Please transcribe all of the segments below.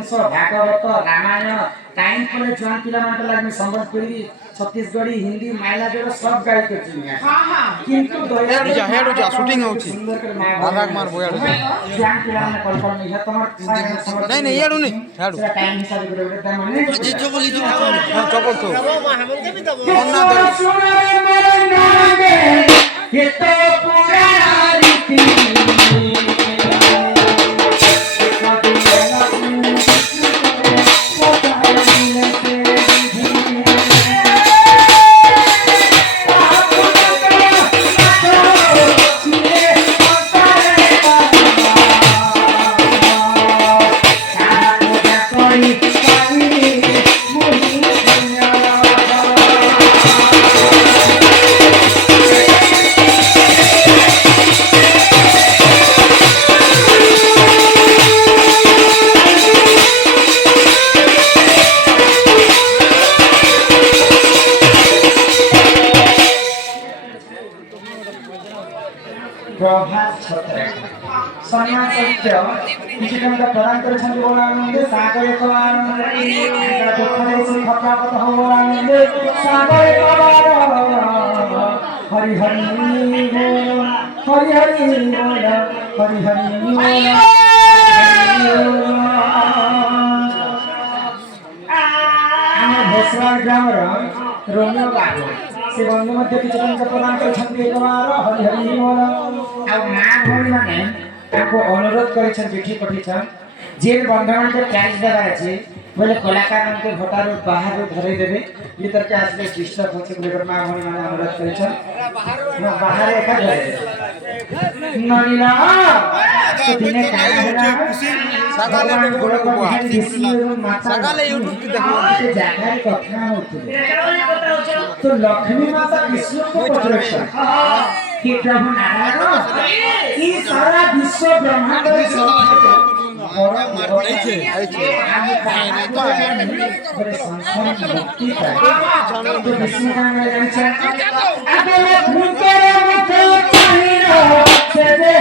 Harivansh Bhagavat Ramayan time पर जवान पिला मानते लागने संबलपुरी छत्तीसगढ़ी हिंदी माइला जो सब गाई करछिन हां हां किंतु दया निजा हेड जा शूटिंग होची सुंदर कर माय आधा कुमार बोयाड जवान पिला माने कल्पना नहीं है तमर नहीं नहीं याडू नहीं याडू सेटा टाइम हिसाब करे बेटा माने जी चपल चपल तो मन्ना दे सुनरे मेरे नामे ये तो पुराना रीति प्रभात छत्र सन्मान सत्य किसी टाइम का प्रदान करे छन बोला आनंद सागर को आनंद दुखरे से खपरापत हो बोला आनंद सागर को हरि हरि बोल हरि हरि बोल हरि हरि बोल आमे भोसरा ग्राम रोमियो बाबू से बंधु मध्य किसी टाइम का प्रदान करे छन एक बार हरि हरि बोल अब मां भौणी माने ताको अनुरोध करिछन चिठी पठिछन जेल बंधन के प्राइस देबार अछि बोले कलाकार मन के भोटार बाहर धरै देबे भीतर के आसले डिस्टर्ब होछि बोले मां भौणी माने अनुरोध करिछन बाहर एका धरै नलिला तो दिने काय होला सगाले गोड़ को बुआ सगाले यूट्यूब की देखो जागार कथा होतले तो लक्ष्मी माता विष्णु को पकड़छन कि प्रभु नारायण ई सारा विश्व ब्रह्मांड रे नहीं छे बड़े संसार मुक्ति पाए तो विष्णु का नाम जान अबे मुझे मुझे चाहिए से दे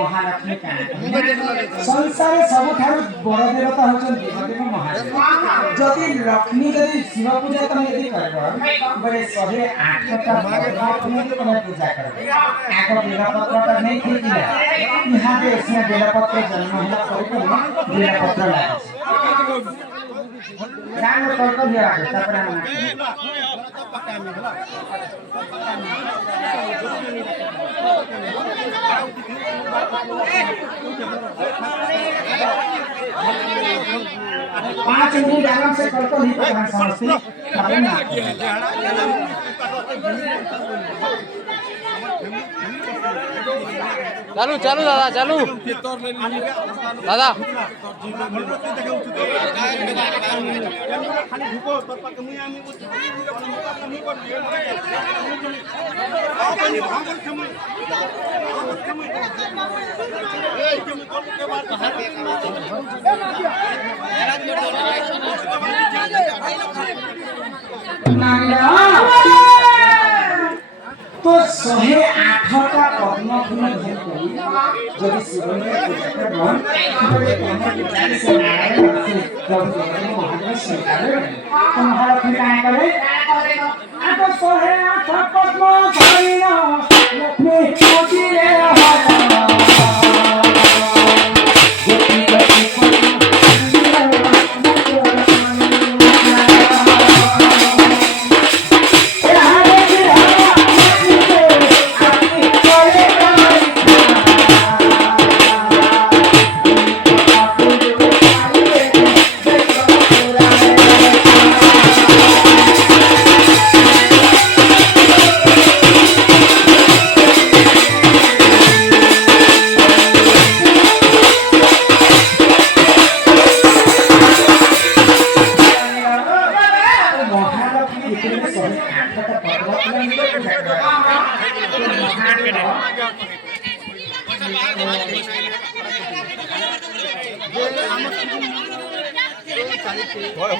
महालक्ष्मी संसार सबठार बड़ देवता होचंती देवदेव महादेव जदि लक्ष्मी जदि शिव पूजा तुम यदि करबो बड़े 108 टा लक्ष्मी के तुम पूजा करबो आगो बेलपत्र पर नहीं थी यहां पे इसमें बेलपत्र जन्म होला पर बेलपत्र लागे जान को दिया है तपरा पांच मिनट आराम से करतो नहीं पता समझते तब ना चालू चालू दादा चालू दादा तो 108 का पद्म फूल धर करी जब शिव ने पूजा मन बड़े कमर विचार से नारायण से जब महादेव स्वीकार तो महालक्ष्मी काय करे आको 108 पद्म धरिना लक्ष्मी छोटी रे হয়